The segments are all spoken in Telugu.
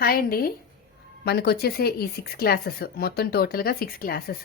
హాయ్ అండి. మనకు వచ్చేసే ఈ సిక్స్ క్లాసెస్ మొత్తం టోటల్గా సిక్స్ క్లాసెస్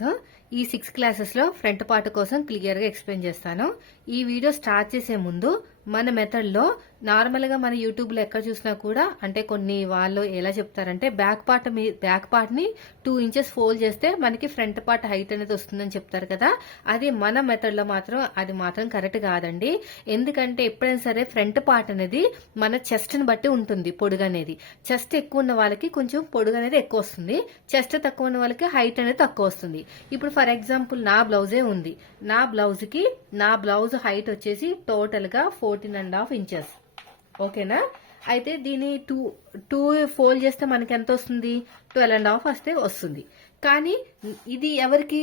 ఈ సిక్స్ క్లాసెస్లో ఫ్రంట్ పార్ట్ కోసం క్లియర్గా ఎక్స్ప్లెయిన్ చేస్తాను. ఈ వీడియో స్టార్ట్ చేసే ముందు మన మెథడ్లో నార్మల్గా మన యూట్యూబ్లో ఎక్కడ చూసినా కూడా అంటే కొన్ని వాళ్ళు ఎలా చెప్తారంటే బ్యాక్ పార్ట్ మీ బ్యాక్ పార్ట్ని టూ ఇంచెస్ ఫోల్డ్ చేస్తే మనకి ఫ్రంట్ పార్ట్ హైట్ అనేది వస్తుందని చెప్తారు కదా. అది మన మెథడ్లో మాత్రం అది మాత్రం కరెక్ట్ కాదండి. ఎందుకంటే ఎప్పుడైనా సరే ఫ్రంట్ పార్ట్ అనేది మన చెస్ట్ని బట్టి ఉంటుంది పొడుగు అనేది. చెస్ట్ ఎక్కువ ఉన్న వాళ్ళకి కొంచెం పొడుగు అనేది ఎక్కువ వస్తుంది. చెస్ట్ తక్కువ ఉన్న వాళ్ళకి హైట్ అనేది తక్కువ వస్తుంది. ఇప్పుడు ఫర్ ఎగ్జాంపుల్ నా బ్లౌజే ఉంది. నా బ్లౌజ్కి నా బ్లౌజ్ హైట్ వచ్చేసి టోటల్గా four fourteen and half inches ఓకేనా అయితే దీని టూ టూ ఫోల్డ్ చేస్తే మనకి ఎంత వస్తుంది? ట్వెల్వ్ అండ్ హాఫ్ వస్తే వస్తుంది. కానీ ఇది ఎవరికి?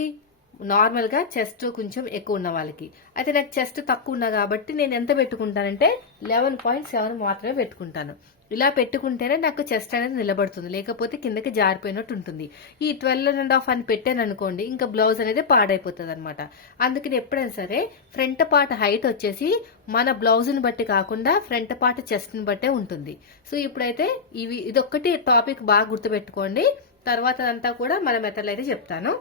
నార్మల్గా చెస్ట్ కొంచెం ఎక్కువ ఉన్న వాళ్ళకి. అయితే నాకు చెస్ట్ తక్కువ ఉన్నా కాబట్టి నేను ఎంత పెట్టుకుంటానంటే లెవెన్ పాయింట్ సెవెన్ మాత్రమే పెట్టుకుంటాను. ఇలా పెట్టుకుంటేనే నాకు చెస్ట్ అనేది నిలబడుతుంది. లేకపోతే కిందకి జారిపోయినట్టు ఉంటుంది. ఈ ట్వెల్వ్ అండ్ హాఫ్ అని పెట్టాను అనుకోండి ఇంకా బ్లౌజ్ అనేది పాడైపోతుంది అనమాట అందుకని ఎప్పుడైనా సరే ఫ్రంట్ పార్ట్ హైట్ వచ్చేసి మన బ్లౌజ్ని బట్టి కాకుండా ఫ్రంట్ పార్ట్ చెస్ట్ని బట్టే ఉంటుంది. సో ఇప్పుడైతే ఇవి ఇదొక్కటి టాపిక్ బాగా గుర్తుపెట్టుకోండి. తర్వాత అంతా కూడా మన మెథడ్లో అయితే చెప్తాను.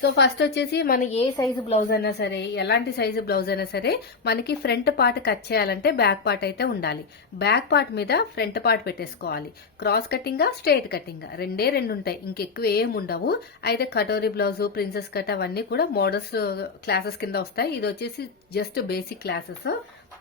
సో ఫస్ట్ వచ్చేసి మన ఏ సైజు బ్లౌజ్ అయినా సరే ఎలాంటి సైజు బ్లౌజ్ అయినా సరే మనకి ఫ్రంట్ పార్ట్ కట్ చేయాలంటే బ్యాక్ పార్ట్ అయితే ఉండాలి. బ్యాక్ పార్ట్ మీద ఫ్రంట్ పార్ట్ పెట్టేసుకోవాలి. క్రాస్ కటింగ్ స్ట్రైట్ కటింగ్ రెండే రెండు ఉంటాయి. ఇంకెక్కువ ఏం ఉండవు. అయితే కటోరీ బ్లౌజ్ ప్రిన్సెస్ కట్ అవన్నీ కూడా మోడల్స్ క్లాసెస్ కింద వస్తాయి. ఇది వచ్చేసి జస్ట్ బేసిక్ క్లాసెస్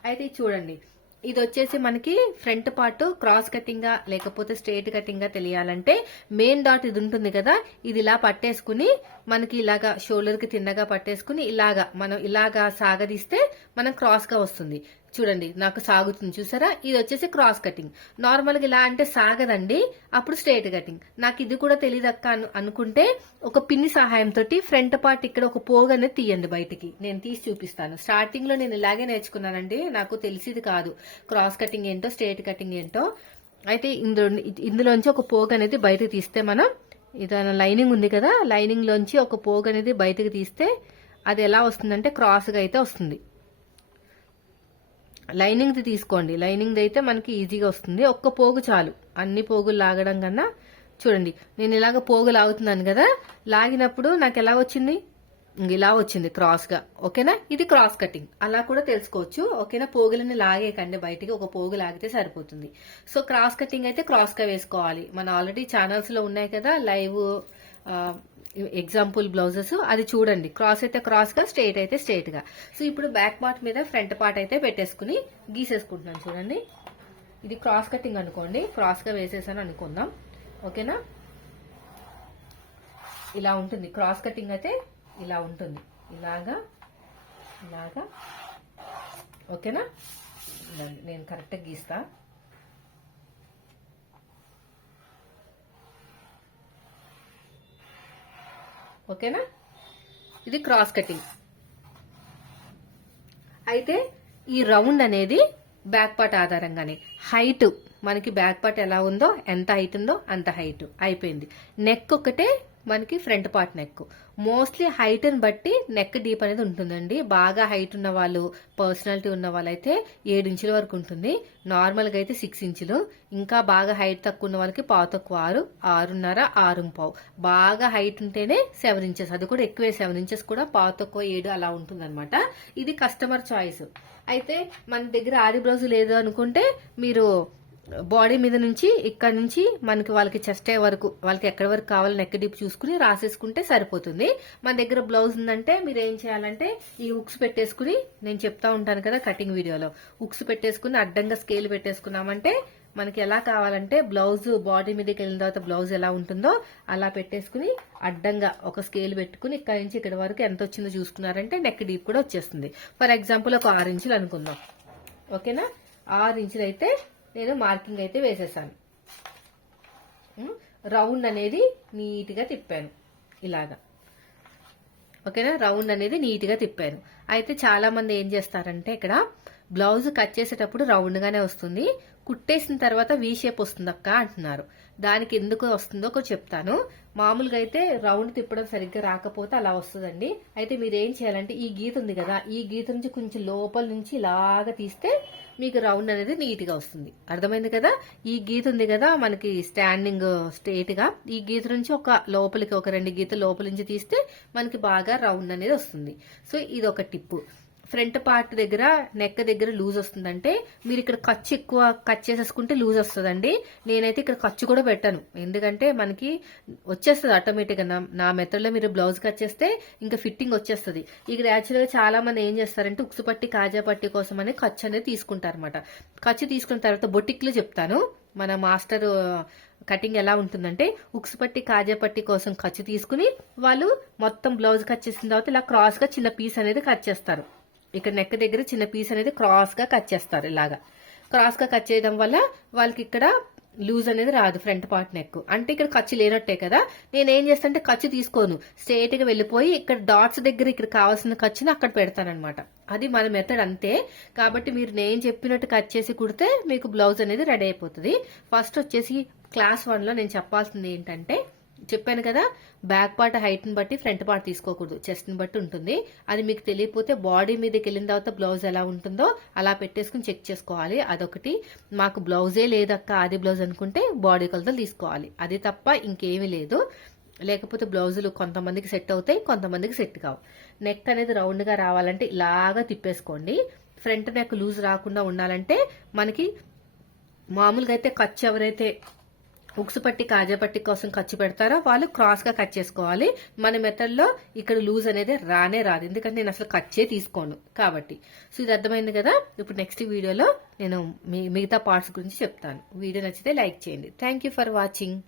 అయితే చూడండి. ఇది వచ్చేసి మనకి ఫ్రంట్ పార్ట్ క్రాస్ కటింగ్గా లేకపోతే స్ట్రైట్ కటింగ్గా తెలియాలంటే మెయిన్ డాట్ ఇది ఉంటుంది కదా ఇది ఇలా పట్టేసుకుని మనకి ఇలాగా షోల్డర్కి తిన్నగా పట్టేసుకుని ఇలాగా మనం ఇలాగా సాగదీస్తే మనం క్రాస్గా వస్తుంది. చూడండి నాకు సాగుతుంది చూసారా? ఇది వచ్చేసి క్రాస్ కటింగ్ నార్మల్గా ఇలా అంటే సాగదండి అప్పుడు స్ట్రైట్ కటింగ్ నాకు ఇది కూడా తెలియదక్క అనుకుంటే ఒక పిన్ని సహాయంతో ఫ్రంట్ పార్ట్ ఇక్కడ ఒక పోగు అనేది తీయండి బయటికి. నేను తీసి చూపిస్తాను. స్టార్టింగ్లో నేను ఇలాగే నేర్చుకున్నానండి నాకు తెలిసింది కాదు. క్రాస్ కటింగ్ ఏంటో స్ట్రైట్ కటింగ్ ఏంటో. అయితే ఇందులో ఇందులోంచి ఒక పోగు అనేది బయట తీస్తే మనం ఇదైనా లైనింగ్ ఉంది కదా లైనింగ్లోంచి ఒక పోగు అనేది బయటకు తీస్తే అది ఎలా వస్తుందంటే క్రాస్గా అయితే వస్తుంది. లైనింగ్ది తీసుకోండి. లైనింగ్ది అయితే మనకి ఈజీగా వస్తుంది. ఒక్క పోగు చాలు. అన్ని పోగులు లాగడం కన్నా చూడండి. నేను ఇలాగ పోగు లాగుతున్నాను కదా లాగినప్పుడు నాకు ఎలా వచ్చింది? ఇలా వచ్చింది క్రాస్గా. ఓకేనా? ఇది క్రాస్ కటింగ్ అలా కూడా తెలుసుకోవచ్చు. ఓకేనా? పోగులని లాగేకండి బయటికి ఒక పోగు లాగితే సరిపోతుంది. సో క్రాస్ కటింగ్ అయితే క్రాస్గా వేసుకోవాలి. మన ఆల్రెడీ ఛానల్స్లో ఉన్నాయి కదా లైవ్ ఎగ్జాంపుల్ బ్లౌజెస్ అది చూడండి. క్రాస్ అయితే క్రాస్గా స్ట్రైట్ అయితే స్ట్రైట్గా. సో ఇప్పుడు బ్యాక్ పార్ట్ మీద ఫ్రంట్ పార్ట్ అయితే పెట్టేసుకుని గీసేసుకుంటున్నాను చూడండి. ఇది క్రాస్ కటింగ్ అనుకోండి. క్రాస్గా వేసేసాను అనుకుందాం. ఓకేనా? ఇలా ఉంటుంది. క్రాస్ కటింగ్ అయితే ఇలా ఉంటుంది. ఇలాగా ఇలాగా. ఓకేనా? నేను కరెక్ట్గా గీస్తా. ఓకేనా? ఇది క్రాస్ కటింగ్. అయితే ఈ రౌండ్ అనేది బ్యాక్ పార్ట్ ఆధారంగానే. హైట్ మనకి బ్యాక్ పార్ట్ ఎలా ఉందో ఎంత హైట్ ఉందో అంత హైట్. అయిపోయింది. నెక్ ఒకటే మనకి ఫ్రంట్ పార్ట్ నెక్ మోస్ట్లీ హైట్ని బట్టి నెక్ డీప్ అనేది ఉంటుందండి. బాగా హైట్ ఉన్న వాళ్ళు పర్సనాలిటీ ఉన్న వాళ్ళైతే ఏడు ఇంచుల వరకు ఉంటుంది. నార్మల్గా అయితే సిక్స్ ఇంచులు. ఇంకా బాగా హైట్ తక్కువ ఉన్న వాళ్ళకి పావు తక్కువ ఆరు ఆరున్నర ఆరు పావు. బాగా హైట్ ఉంటేనే సెవెన్ ఇంచెస్ అది కూడా ఎక్కువే సెవెన్ ఇంచెస్ కూడా పావు తక్కువ ఏడు అలా ఉంటుంది ఇది కస్టమర్ చాయిస్ అయితే మన దగ్గర ఆది బ్లౌజ్ లేదు అనుకుంటే మీరు బాడీ మీద నుంచి ఇక్కడ నుంచి మనకి వాళ్ళకి చెస్ట్ వరకు వాళ్ళకి ఎక్కడి వరకు కావాలి నెక్ డీప్ చూసుకుని రాసేసుకుంటే సరిపోతుంది. మన దగ్గర బ్లౌజ్ ఉందంటే మీరు ఏం చేయాలంటే ఈ ఉక్స్ పెట్టేసుకుని నేను చెప్తా ఉంటాను కదా కటింగ్ వీడియోలో ఉక్స్ పెట్టేసుకుని అడ్డంగా స్కేల్ పెట్టేసుకున్నామంటే మనకి ఎలా కావాలంటే బ్లౌజ్ బాడీ మీదకి వెళ్ళిన తర్వాత బ్లౌజ్ ఎలా ఉంటుందో అలా పెట్టేసుకుని అడ్డంగా ఒక స్కేల్ పెట్టుకుని ఇక్కడ నుంచి ఇక్కడ వరకు ఎంత వచ్చిందో చూసుకున్నారంటే నెక్ డీప్ కూడా వచ్చేస్తుంది. ఫర్ ఎగ్జాంపుల్ ఒక ఆరు ఇంచులు అనుకుందాం. ఓకేనా? ఆరు ఇంచులు అయితే నేను మార్కింగ్ అయితే వేసేసాను. రౌండ్ అనేది నీట్గా తిప్పాను. ఇలాగా. ఓకేనా? రౌండ్ అనేది నీట్గా తిప్పాను. అయితే చాలా మంది ఏం చేస్తారంటే ఇక్కడ బ్లౌజ్ కట్ చేసేటప్పుడు రౌండ్గానే వస్తుంది. కుట్టేసిన తర్వాత వీ షేప్ వస్తుంది అక్క అంటున్నారు. దానికి ఎందుకు వస్తుందో ఒక చెప్తాను. మామూలుగా అయితే రౌండ్ తిప్పడం సరిగ్గా రాకపోతే అలా వస్తుందండి. అయితే మీరు ఏం చేయాలంటే ఈ గీత ఉంది కదా ఈ గీత నుంచి కొంచెం లోపల నుంచి ఇలాగా తీస్తే మీకు రౌండ్ అనేది నీట్గా వస్తుంది. అర్థమైంది కదా? ఈ గీత ఉంది కదా మనకి స్టాండింగ్ స్ట్రేట్గా ఈ గీత నుంచి ఒక లోపలికి ఒక రెండు గీత లోపల నుంచి తీస్తే మనకి బాగా రౌండ్ అనేది వస్తుంది. సో ఇది ఒక టిప్పు. ఫ్రంట్ పార్ట్ దగ్గర నెక్ దగ్గర లూజ్ వస్తుందంటే మీరు ఇక్కడ ఖర్చు ఎక్కువ కట్ చేసేసుకుంటే లూజ్ వస్తుందండి. నేనైతే ఇక్కడ ఖర్చు కూడా పెట్టాను. ఎందుకంటే మనకి వచ్చేస్తుంది ఆటోమేటిక్గా నా నా మెథడ్లో మీరు బ్లౌజ్ కట్ చేస్తే ఇంకా ఫిట్టింగ్ వచ్చేస్తుంది. ఇక్కడ యాక్చువల్గా చాలా మంది ఏం చేస్తారంటే ఉక్సు పట్టి కాజా పట్టి కోసం అని ఖర్చు అనేది తీసుకుంటారు అనమాట ఖర్చు తీసుకున్న తర్వాత బొటిక్లు చెప్తాను. మన మాస్టర్ కటింగ్ ఎలా ఉంటుందంటే ఉక్సు పట్టి కాజా పట్టి కోసం ఖర్చు తీసుకుని వాళ్ళు మొత్తం బ్లౌజ్ కట్ చేసిన తర్వాత ఇలా క్రాస్గా చిన్న పీస్ అనేది కట్ చేస్తారు. ఇక్కడ నెక్ దగ్గర చిన్న పీస్ అనేది క్రాస్గా కట్ చేస్తారు ఇలాగా. క్రాస్గా కట్ చేయడం వల్ల వాళ్ళకి ఇక్కడ లూజ్ అనేది రాదు ఫ్రంట్ పార్ట్ నెక్ అంటే ఇక్కడ ఖర్చు లేనట్టే కదా. నేను ఏం చేస్తానంటే ఖర్చు తీసుకోను. స్ట్రేట్గా వెళ్ళిపోయి ఇక్కడ డాట్స్ దగ్గర ఇక్కడ కావాల్సిన ఖర్చుని అక్కడ పెడతానమాట అది మన మెథడ్ అంతే. కాబట్టి మీరు నేను చెప్పినట్టు కట్ చేసి కుడితే మీకు బ్లౌజ్ అనేది రెడీ అయిపోతుంది. ఫస్ట్ వచ్చేసి క్లాస్ వన్లో నేను చెప్పాల్సింది ఏంటంటే చెప్పాను కదా బ్యాక్ పార్ట్ హైట్ని బట్టి ఫ్రంట్ పార్ట్ తీసుకోకూడదు. చెస్ట్ని బట్టి ఉంటుంది. అది మీకు తెలియకపోతే బాడీ మీదకి వెళ్ళిన తర్వాత బ్లౌజ్ ఎలా ఉంటుందో అలా పెట్టేసుకుని చెక్ చేసుకోవాలి. అదొకటి. మాకు బ్లౌజే లేదక్క అది బ్లౌజ్ అనుకుంటే బాడీ కొలతలు తీసుకోవాలి. అది తప్ప ఇంకేమీ లేదు. లేకపోతే బ్లౌజులు కొంతమందికి సెట్ అవుతాయి కొంతమందికి సెట్ కావు. నెక్ అనేది రౌండ్గా రావాలంటే ఇలాగా తిప్పేసుకోండి. ఫ్రంట్ నెక్ లూజ్ రాకుండా ఉండాలంటే మనకి మామూలుగా అయితే ఖర్చు ఎవరైతే హుక్స్ పట్టి కాజా పట్టి కోసం ఖర్చు పెడతారో వాళ్ళు క్రాస్గా కట్ చేసుకోవాలి. మన మెథడ్లో ఇక్కడ లూజ్ అనేది రానే రాదు. ఎందుకంటే నేను అసలు కచ్చే తీసుకోను కాబట్టి. సో ఇది అర్థమైంది కదా? ఇప్పుడు నెక్స్ట్ వీడియోలో నేను మిగతా పార్ట్స్ గురించి చెప్తాను. వీడియో నచ్చితే లైక్ చేయండి. Thank for watching